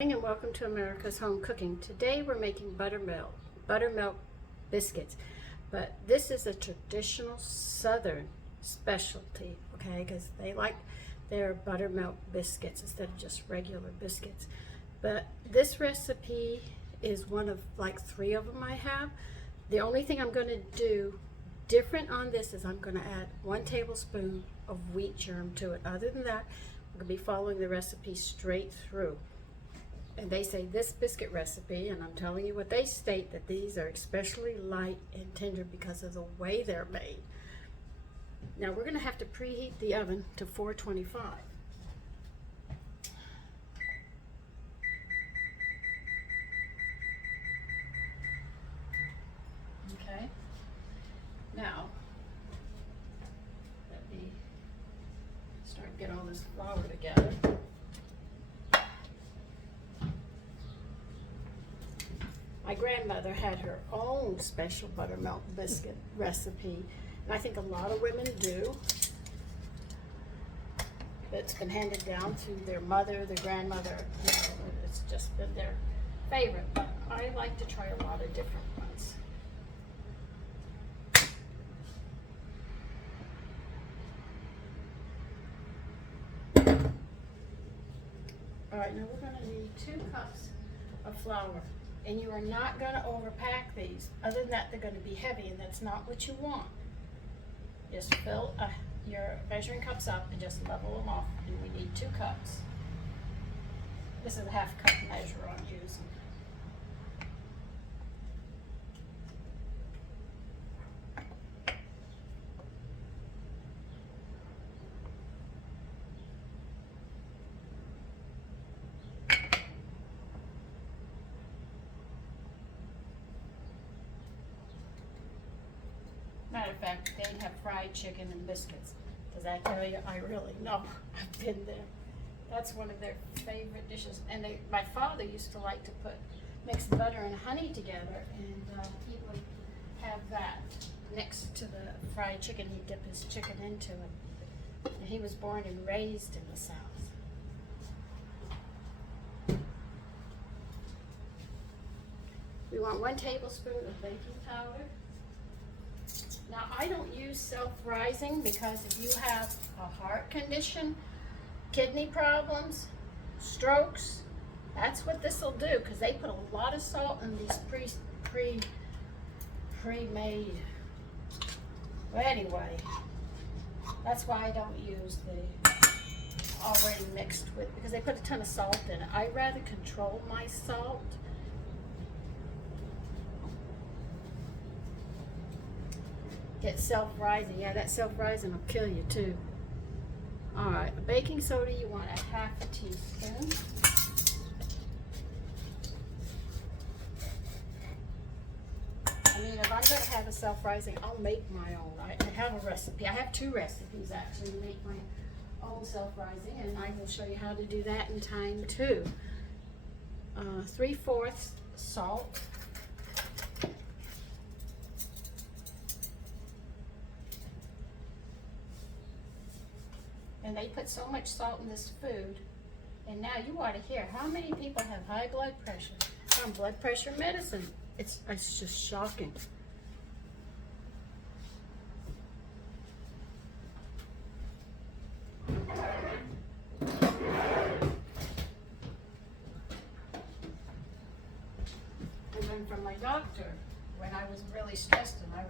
And welcome to America's Home Cooking. Today we're making buttermilk biscuits, but this is a traditional Southern specialty, okay, because they like their buttermilk biscuits instead of just regular biscuits. But this recipe is one of like 3 of them I have. The only thing I'm going to do different on this is I'm going to add 1 tablespoon of wheat germ to it. Other than that, we're going to be following the recipe straight through. And they say this biscuit recipe, and I'm telling you what they state, that these are especially light and tender because of the way they're made. Now we're going to have to preheat the oven to 425. Okay. Now, let me start to get all this flour together. My grandmother had her own special buttermilk biscuit recipe, and I think a lot of women do. It's been handed down through their mother, their grandmother, you know, it's just been their favorite, but I like to try a lot of different ones. All right, now we're going to need 2 cups of flour. And you are not going to overpack these. Other than that, they're going to be heavy, and that's not what you want. Just fill your measuring cups up and just level them off. And we need 2 cups. This is a 1/2 cup measure I'm using. Matter of fact, they have fried chicken and biscuits. Does that tell you? I really know. I've been there. That's one of their favorite dishes. And my father used to like to mix butter and honey together, and he would have that next to the fried chicken. He'd dip his chicken into it. And he was born and raised in the South. We want 1 tablespoon of baking powder. Now, I don't use self-rising because if you have a heart condition, kidney problems, strokes, that's what this will do, because they put a lot of salt in these pre-made. But anyway, that's why I don't use the already mixed with, because they put a ton of salt in it. I rather control my salt. Get self-rising. Yeah, that self-rising will kill you too. All right, baking soda, you want a 1/2 teaspoon. I mean, if I'm going to have a self-rising, I'll make my own. I have a recipe. I have 2 recipes actually to make my own self-rising, and I will show you how to do that in time too. 3/4 salt. And they put so much salt in this food, and now you ought to hear how many people have high blood pressure from blood pressure medicine. It's just shocking. And then from my doctor, when I was really stressed and my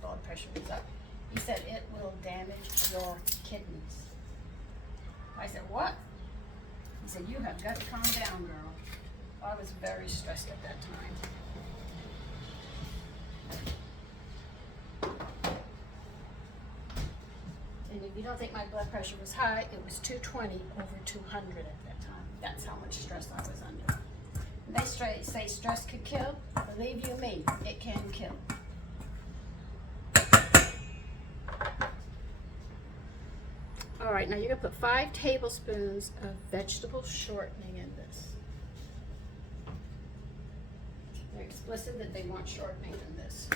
blood pressure was up, he said it will damage your kidneys. I said, what? He said, you have got to calm down, girl. I was very stressed at that time. And if you don't think my blood pressure was high, it was 220 over 200 at that time. That's how much stress I was under. And they say stress could kill. Believe you me, it can kill. All right, now you're gonna put 5 tablespoons of vegetable shortening in this. They're explicit that they want shortening in this.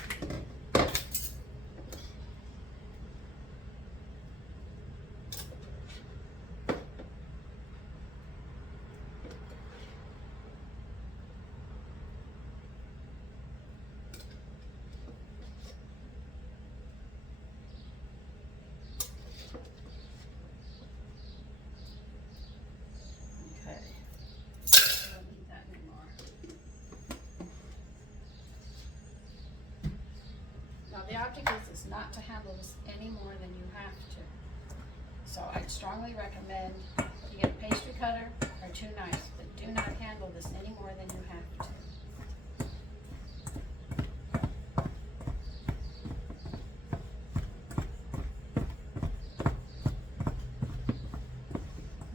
The object is not to handle this any more than you have to. So I'd strongly recommend you get a pastry cutter or 2 knives, but do not handle this any more than you have to.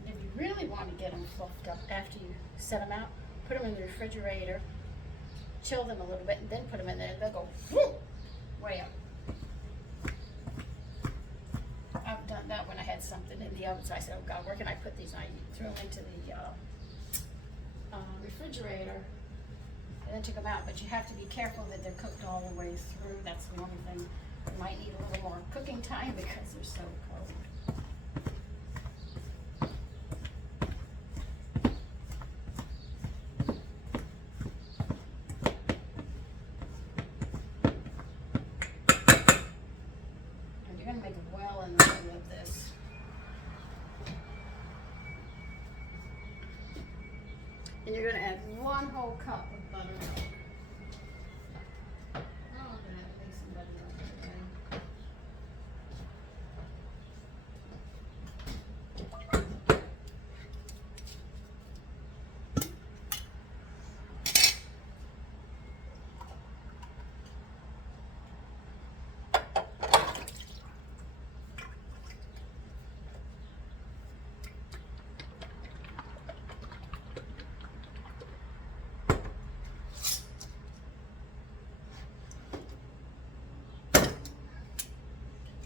And if you really want to get them fluffed up after you set them out, put them in the refrigerator, chill them a little bit, and then put them in there. They'll go whoop, way up. I've done that when I had something in the oven, so I said, oh God, where can I put these? And I threw them into the refrigerator and then took them out. But you have to be careful that they're cooked all the way through. That's the only thing. You might need a little more cooking time because they're so cold. Make a well in the middle of this. And you're going to add 1 whole cup of buttermilk. Oh, I'm going to have to make some buttermilk today.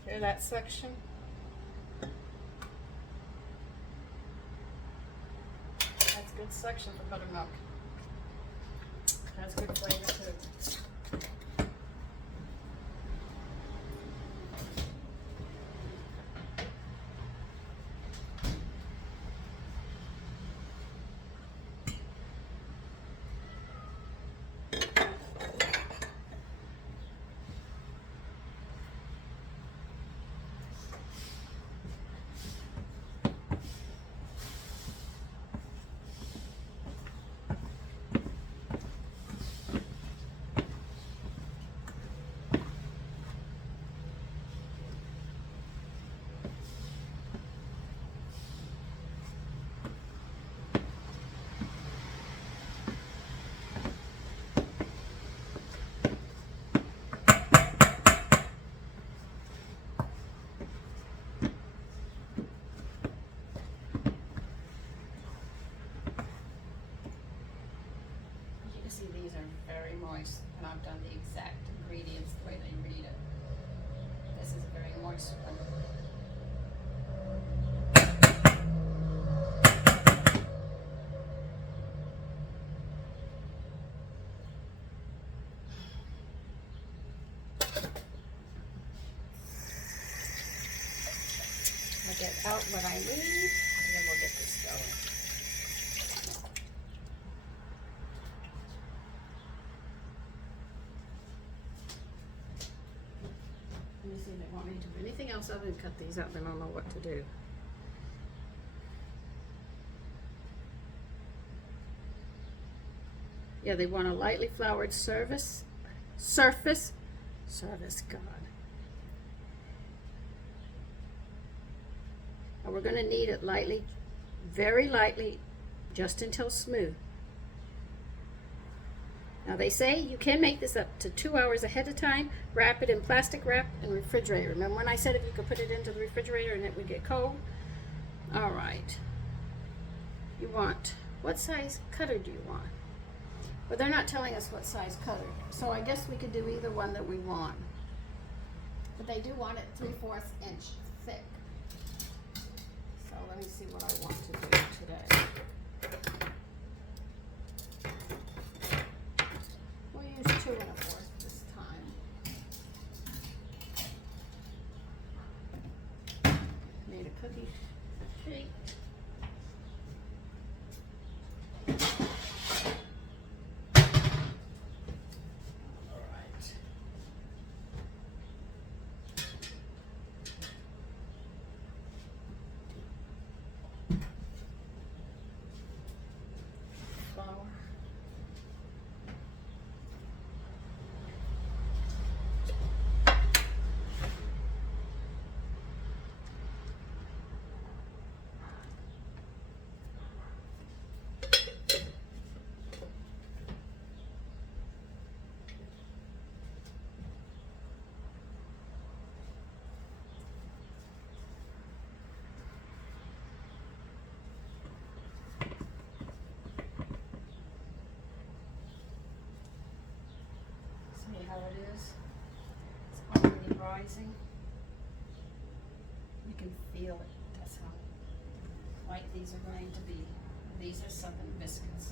Hear that section? That's good section for buttermilk. That's good flavor too. See, these are very moist, and I've done the exact ingredients the way they read it. This is a very moist one. I'll get out what I need, and then we'll get this going. Let me see if they want me to do anything else other than cut these up. I don't know what to do. Yeah, they want a lightly floured surface, God. And we're going to knead it lightly, very lightly, just until smooth. Now they say you can make this up to 2 hours ahead of time, wrap it in plastic wrap and refrigerate. Remember when I said if you could put it into the refrigerator and it would get cold? All right. You want, what size cutter do you want? Well, they're not telling us what size cutter, so I guess we could do either one that we want. But they do want it 3/4 inch thick. So let me see what I want to do today. We'll use 2 1/4 this time. Made a cookie sheet. rising. You can feel it. That's how white these are going to be. These are Southern biscuits.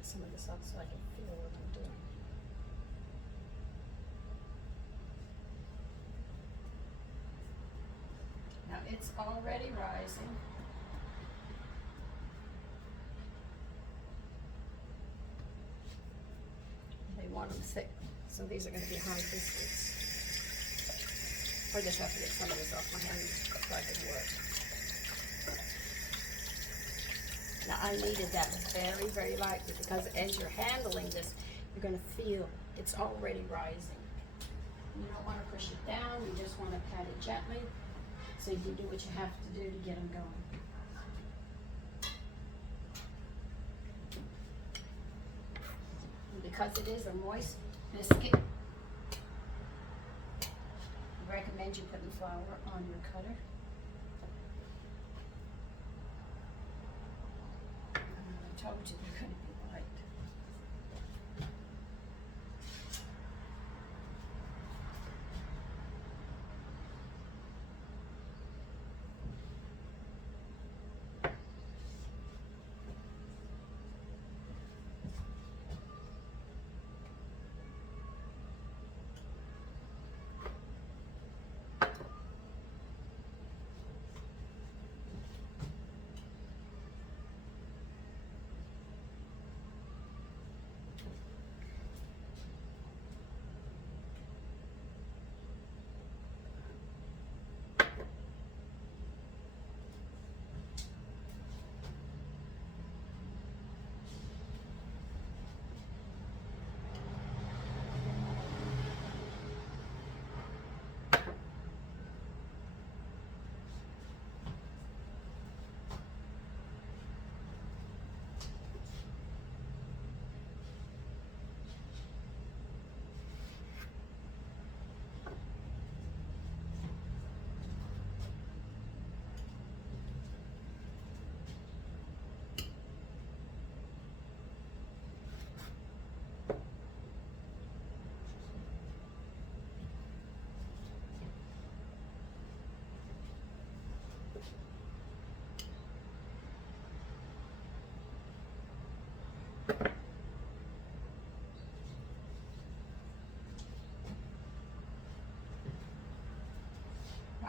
Some of this up so I can feel what I'm doing. Now it's already rising. They want them thick, so these are going to be hard biscuits. I just have to get some of this off my hands so I can work. Now I needed that very, very lightly because as you're handling this, you're going to feel it's already rising. You don't want to push it down, you just want to pat it gently so you can do what you have to do to get them going. And because it is a moist biscuit, I recommend you putting flour on your cutter. I told you they're going to be light.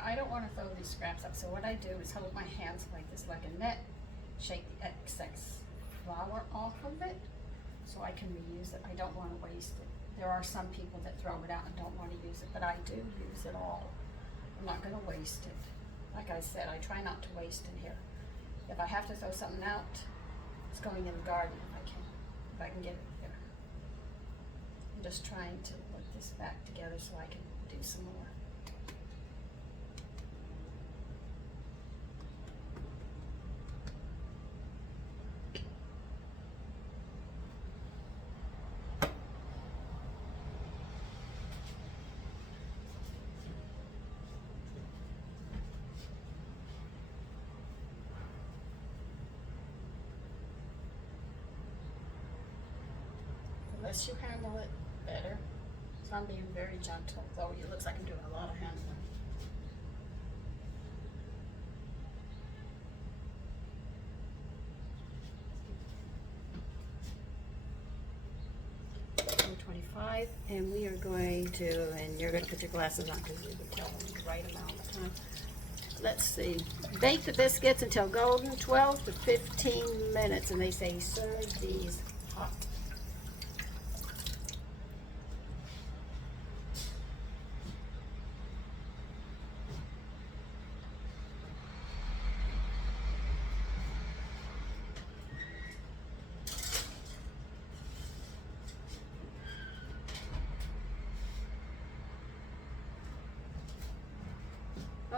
I don't want to throw these scraps up, so what I do is hold my hands like this, like a net, shake the excess flour off of it so I can reuse it. I don't want to waste it. There are some people that throw it out and don't want to use it, but I do use it all. I'm not going to waste it. Like I said, I try not to waste in here. If I have to throw something out, it's going in the garden if I can get it there. I'm just trying to put this back together so I can do some more. The less you handle it, better. So I'm being very gentle, though it looks like I'm doing a lot of handling. $1.25, and we are going to, and you're going to put your glasses on because you can tell them the right amount of time. Let's see. Bake the biscuits until golden, 12 to 15 minutes, and they say serve these hot.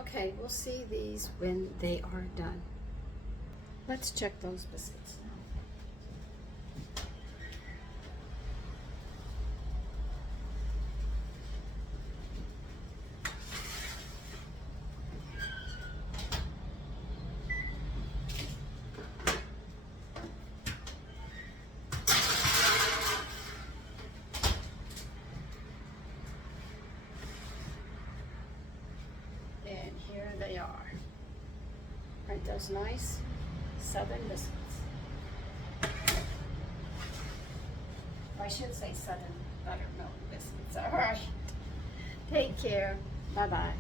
Okay, we'll see these when they are done. Let's check those biscuits now. And here they are. Aren't those nice Southern biscuits? I should say Southern buttermilk biscuits. All right. Take care. Bye-bye.